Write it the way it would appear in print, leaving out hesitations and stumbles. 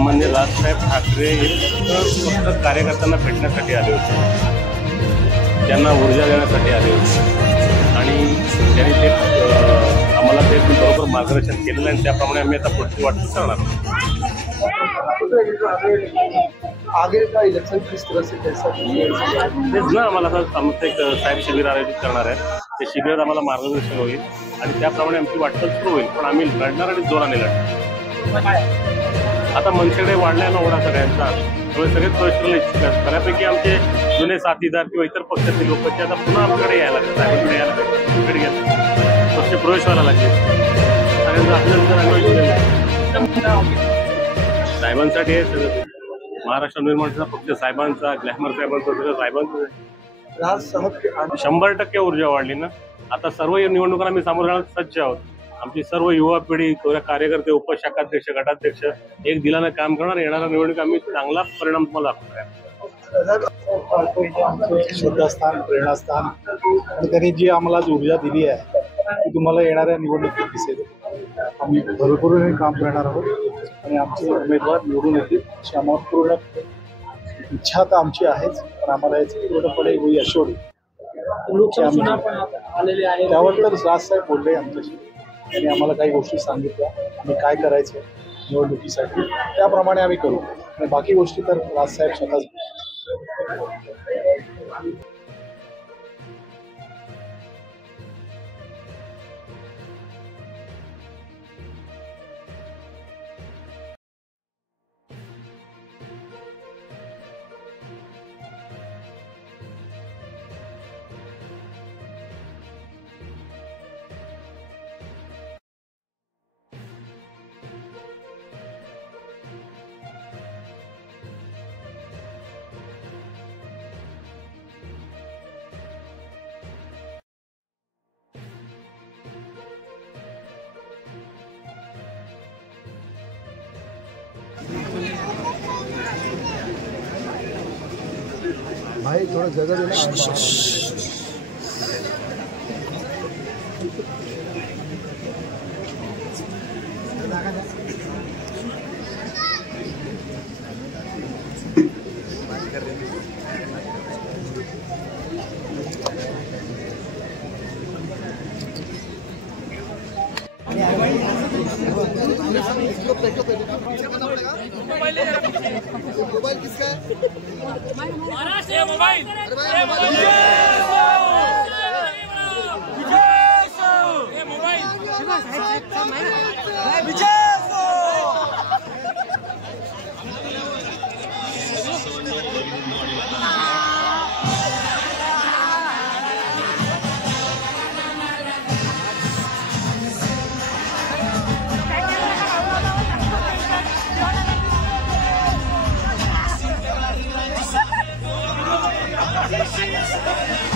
सन्माननीय राजसाहेब ठाकरे फक्त कार्यकर्त्यांना भेटण्यासाठी आले होते, त्यांना ऊर्जा देण्यासाठी आले होते आणि त्यांनी ते आम्हाला ते बरोबर मार्गदर्शन केलेलं आहे आणि त्याप्रमाणे आम्ही आता पुढची वाटचाल करणार आगे का इलेक्शन किस तरह से कैसा तेच ना आम्हाला आता आमचं एक साहेब शिबिर आयोजित करणार आहे, ते शिबिरात आम्हाला मार्गदर्शन होईल आणि त्याप्रमाणे आमची वाटचाल सुरू होईल, पण आम्ही लढणार आणि जोराने लढणार. आता मनसेकडे वाढलाय ना ओढा सगळ्यांचा, त्यामुळे सगळेच प्रवेश करायला इच्छुक आहेत. बऱ्यापैकी आमचे जुने साथीदार किंवा इतर पक्षातील लोक ते आता पुन्हा आमच्याकडे यायला लागले, साहेबांकडे यायला लागले, तिकडे गेले, पक्ष प्रवेश व्हायला लागले. सगळ्यांचं अभिनंदन आम्ही साहेबांसाठी आहे सगळं. महाराष्ट्र निर्माणचा पक्ष साहेबांचा, ग्लॅमर साहेबांचा, सगळं साहेबांचं. 100% ऊर्जा वाढली ना. आता सर्व निवडणुकांना आम्ही सामोरं जाण्यास सज्ज आहोत. आमची सर्व युवा पिढी, कार्यकर्ते, उपशाखाध्यक्ष, गटाध्यक्ष एक दिलानं काम करणार. येणाऱ्या निवडणूक आम्ही चांगला परिणाम तुम्हाला दाखवणार. श्रद्धास्थान, प्रेरणास्थान आणि त्यांनी जी आम्हाला ऊर्जा दिली आहे ती तुम्हाला येणाऱ्या निवडणुकीत दिसेल. आम्ही भरपूर काम करणार आहोत आणि आमचे उमेदवार निवडून येतील अशी आम्हाला पूर्ण इच्छा तर आमची आहेच, पण आम्हाला याची पूर्णपणे होई अशोड त्यावर तर राजसाहेब बोलले आमच्याशी. त्यांनी आम्हाला काही गोष्टी सांगितल्या, आम्ही काय करायचं निवडणुकीसाठी त्याप्रमाणे आम्ही करू आणि बाकी गोष्टी तर राजसाहेब स्वतःच. भाई थोड़ा जगह देना. मोबाइल किसका है? Mobile Yes.